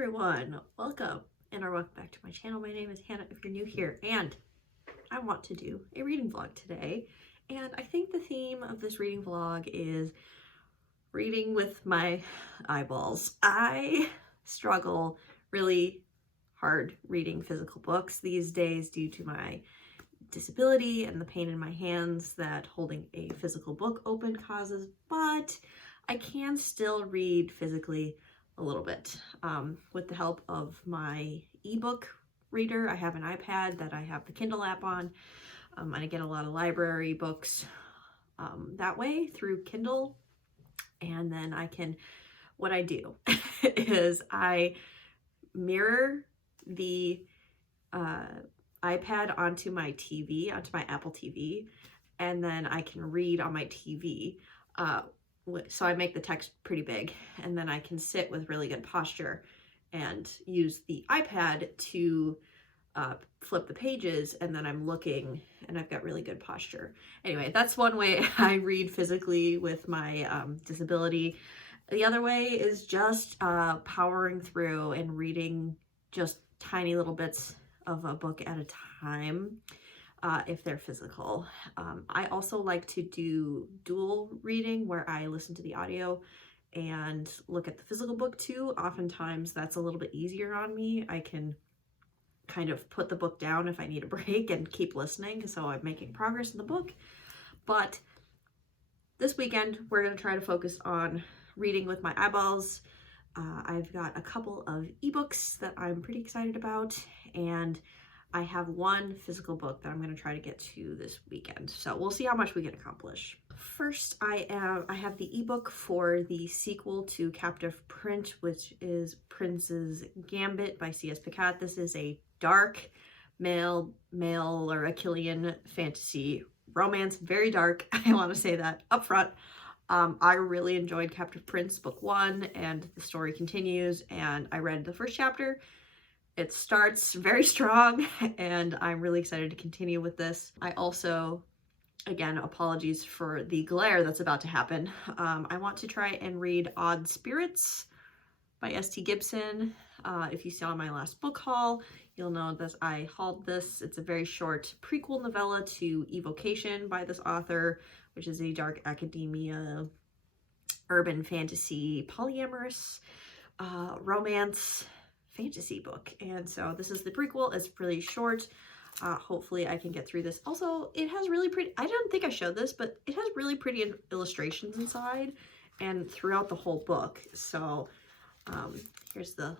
everyone, welcome or welcome back to my channel. My name is Hannah if you're new here, and I want to do a reading vlog today. And I think the theme of this reading vlog is reading with my eyeballs. I struggle really hard reading physical books these days due to my disability and the pain in my hands that holding a physical book open causes, but I can still read physically a little bit with the help of my ebook reader. I have an iPad that I have the Kindle app on, and I get a lot of library books that way through Kindle. And then what I do is I mirror the iPad onto my TV, onto my Apple TV, and then I can read on my TV. So I make the text pretty big, and then I can sit with really good posture and use the iPad to flip the pages, and then I'm looking and I've got really good posture. Anyway, that's one way I read physically with my disability. The other way is just powering through and reading just tiny little bits of a book at a time. If they're physical. I also like to do dual reading where I listen to the audio and look at the physical book too. Oftentimes that's a little bit easier on me. I can kind of put the book down if I need a break and keep listening, so I'm making progress in the book. But this weekend we're going to try to focus on reading with my eyeballs. I've got a couple of ebooks that I'm pretty excited about, and I have one physical book that I'm going to try to get to this weekend. So we'll see how much we can accomplish. First, I have the ebook for the sequel to Captive Prince, which is Prince's Gambit by C.S. Pacat. This is a dark male or Achillean fantasy romance. Very dark. I want to say that up front. I really enjoyed Captive Prince book 1, and the story continues, and I read the first chapter. It starts very strong, and I'm really excited to continue with this. I also, again, apologies for the glare that's about to happen. I want to try and read Odd Spirits by S.T. Gibson. If you saw my last book haul, you'll know that I hauled this. It's a very short prequel novella to Evocation by this author, which is a dark academia, urban fantasy, polyamorous romance fantasy book. And so this is the prequel. It's really short. Hopefully I can get through this. Also, it has really pretty, I don't think I showed this, but it has really pretty illustrations inside and throughout the whole book. So here's the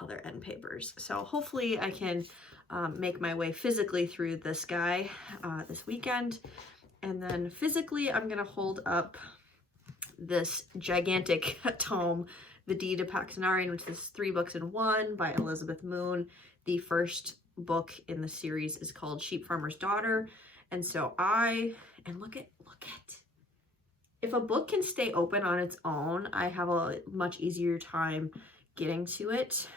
other end papers. So hopefully I can make my way physically through this guy this weekend. And then physically I'm gonna hold up this gigantic tome, The Deed of Paxenarian, which is 3 books in 1 by Elizabeth Moon. The first book in the series is called Sheep Farmer's Daughter. And so look at, if a book can stay open on its own, I have a much easier time getting to it.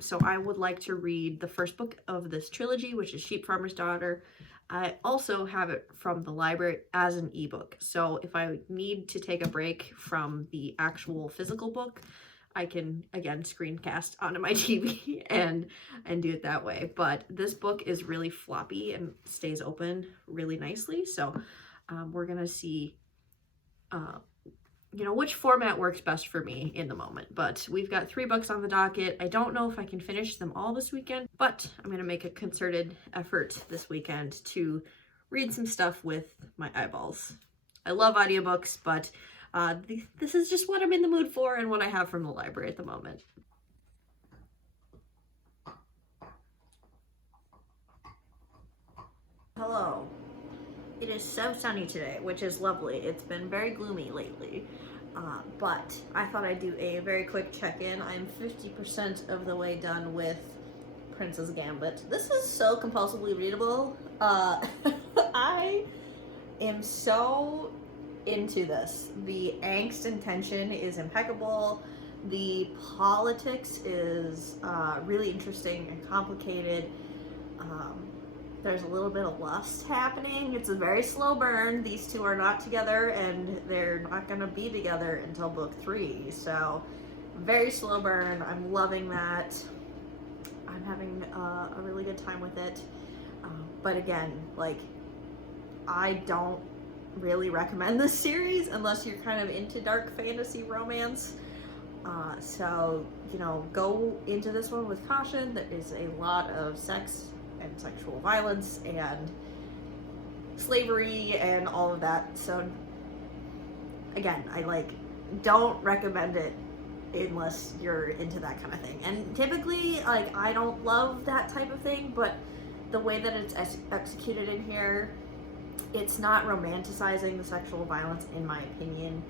So I would like to read the first book of this trilogy, which is Sheep Farmer's Daughter. I also have it from the library as an ebook. So if I need to take a break from the actual physical book, I can, again, screencast onto my TV and do it that way. But this book is really floppy and stays open really nicely. So we're going to see, which format works best for me in the moment. But we've got 3 books on the docket. I don't know if I can finish them all this weekend, but I'm going to make a concerted effort this weekend to read some stuff with my eyeballs. I love audiobooks, but this is just what I'm in the mood for and what I have from the library at the moment. Hello. It is so sunny today, which is lovely. It's been very gloomy lately, but I thought I'd do a very quick check-in. I'm 50% of the way done with Prince's Gambit. This is so compulsively readable. I am so into this. The angst and tension is impeccable. The politics is really interesting and complicated. There's a little bit of lust happening. It's a very slow burn. These two are not together, and they're not going to be together until book 3. So Very slow burn. I'm loving that. I'm having a really good time with it. But again, like, I don't really recommend this series unless you're kind of into dark fantasy romance. So, you know, go into this one with caution. There is a lot of sex and sexual violence and slavery and all of that. So, again, I don't recommend it unless you're into that kind of thing. And typically, like, I don't love that type of thing, but the way that it's executed in here, it's not romanticizing the sexual violence, in my opinion.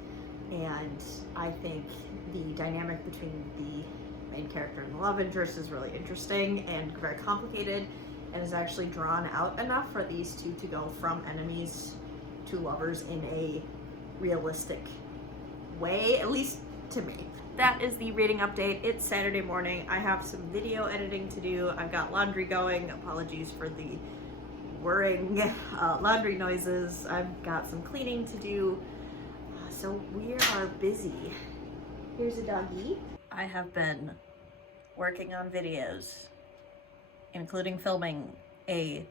And I think the dynamic between the main character and the love interest is really interesting and very complicated, and is actually drawn out enough for these two to go from enemies to lovers in a realistic way, at least to me. That is the reading update. It's Saturday morning. I have some video editing to do. I've got laundry going. Apologies for the whirring laundry noises. I've got some cleaning to do. So we are busy. Here's a doggy. I have been working on videos, including filming a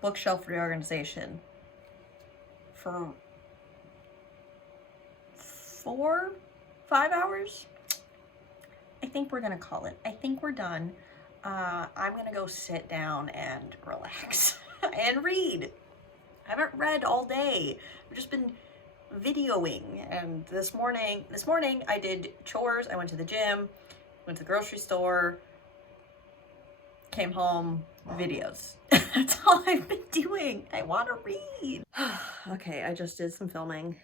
bookshelf reorganization for 4-5 hours. I think we're gonna call it. I think we're done. I'm gonna go sit down and relax and read. I haven't read all day. I've just been videoing, and this morning I did chores. I went to the gym, went to the grocery store, came home, videos. That's all I've been doing. I want to read. Okay, I just did some filming.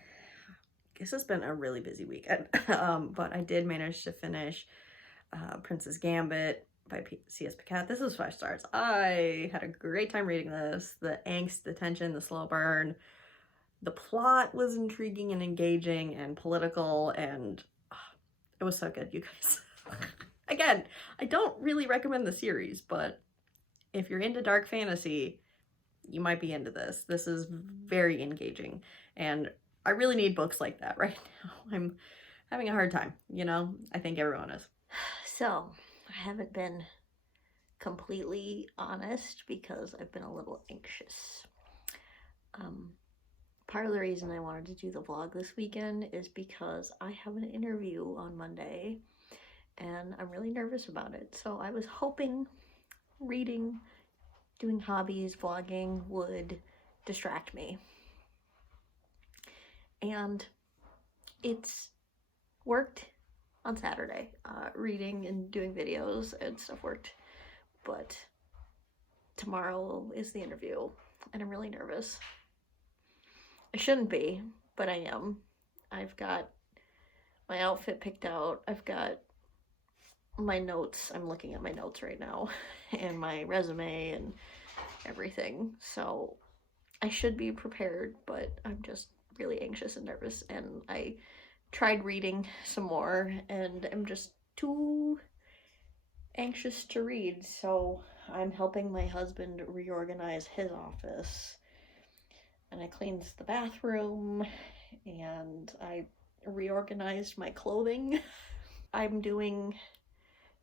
This has been a really busy weekend, but I did manage to finish Princess Gambit by C.S. Pacat. This is 5 stars. I had a great time reading this. The angst, the tension, the slow burn. The plot was intriguing and engaging and political, and it was so good, you guys. Again, I don't really recommend the series, but if you're into dark fantasy, you might be into this. This is very engaging, and I really need books like that right now. I'm having a hard time, you know? I think everyone is. So, I haven't been completely honest because I've been a little anxious. Part of the reason I wanted to do the vlog this weekend is because I have an interview on Monday, and I'm really nervous about it. So I was hoping reading, doing hobbies, vlogging would distract me. And it's worked on Saturday. Reading and doing videos and stuff worked. But tomorrow is the interview, and I'm really nervous. I shouldn't be, but I am. I've got my outfit picked out. I've got my notes. I'm looking at my notes right now, and my resume and everything. So I should be prepared, but I'm just really anxious and nervous. And I tried reading some more, and I'm just too anxious to read. So I'm helping my husband reorganize his office. And I cleaned the bathroom, and I reorganized my clothing. I'm doing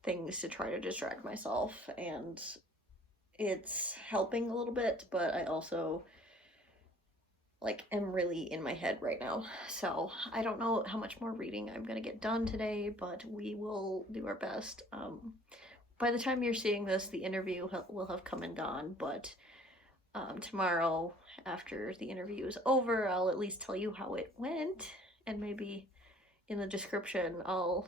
things to try to distract myself, and it's helping a little bit, but I also am really in my head right now. So I don't know how much more reading I'm gonna get done today, but we will do our best. By the time you're seeing this, the interview will have come and gone, but tomorrow, after the interview is over, I'll at least tell you how it went, and maybe in the description I'll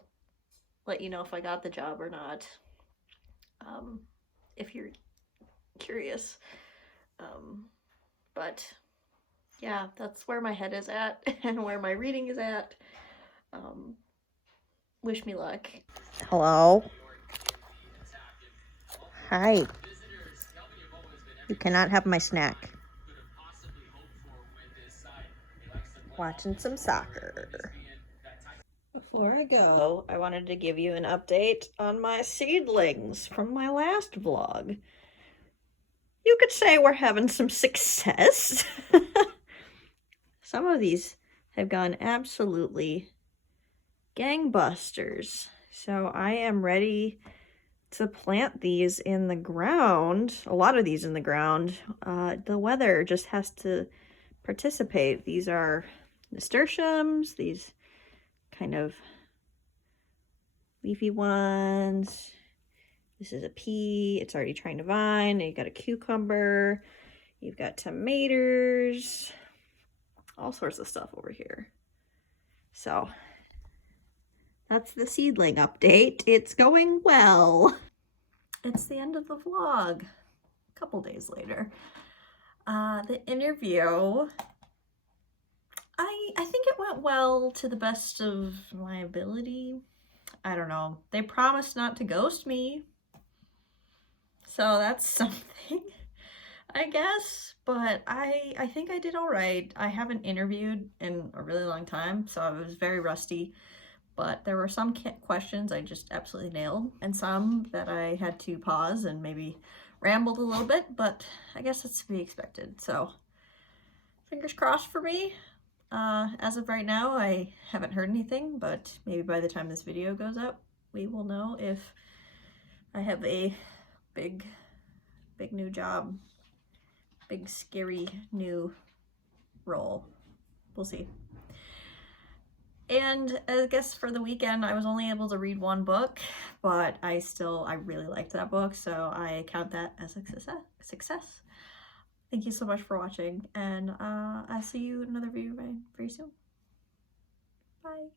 let you know if I got the job or not, if you're curious. But yeah, that's where my head is at and where my reading is at. Wish me luck. Hello. Hi. You cannot have my snack. Watching some soccer. Before I go, I wanted to give you an update on my seedlings from my last vlog. You could say we're having some success. Some of these have gone absolutely gangbusters. So I am ready to plant these in the ground, a lot of these in the ground. The weather just has to participate. These are nasturtiums, these kind of leafy ones. This is a pea, it's already trying to vine. And you got a cucumber, you've got tomatoes, all sorts of stuff over here. So that's the seedling update. It's going well. It's the end of the vlog. A couple days later. The interview, I think it went well to the best of my ability. I don't know. They promised not to ghost me. So that's something, I guess. But I think I did all right. I haven't interviewed in a really long time, so I was very rusty. But there were some questions I just absolutely nailed, and some that I had to pause and maybe rambled a little bit, but I guess that's to be expected. So fingers crossed for me. As of right now, I haven't heard anything, but maybe by the time this video goes up, we will know if I have a big new job, big scary new role. We'll see. And I guess for the weekend, I was only able to read one book, but I really liked that book, so I count that as a success. Thank you so much for watching, and I'll see you in another video very soon. Bye.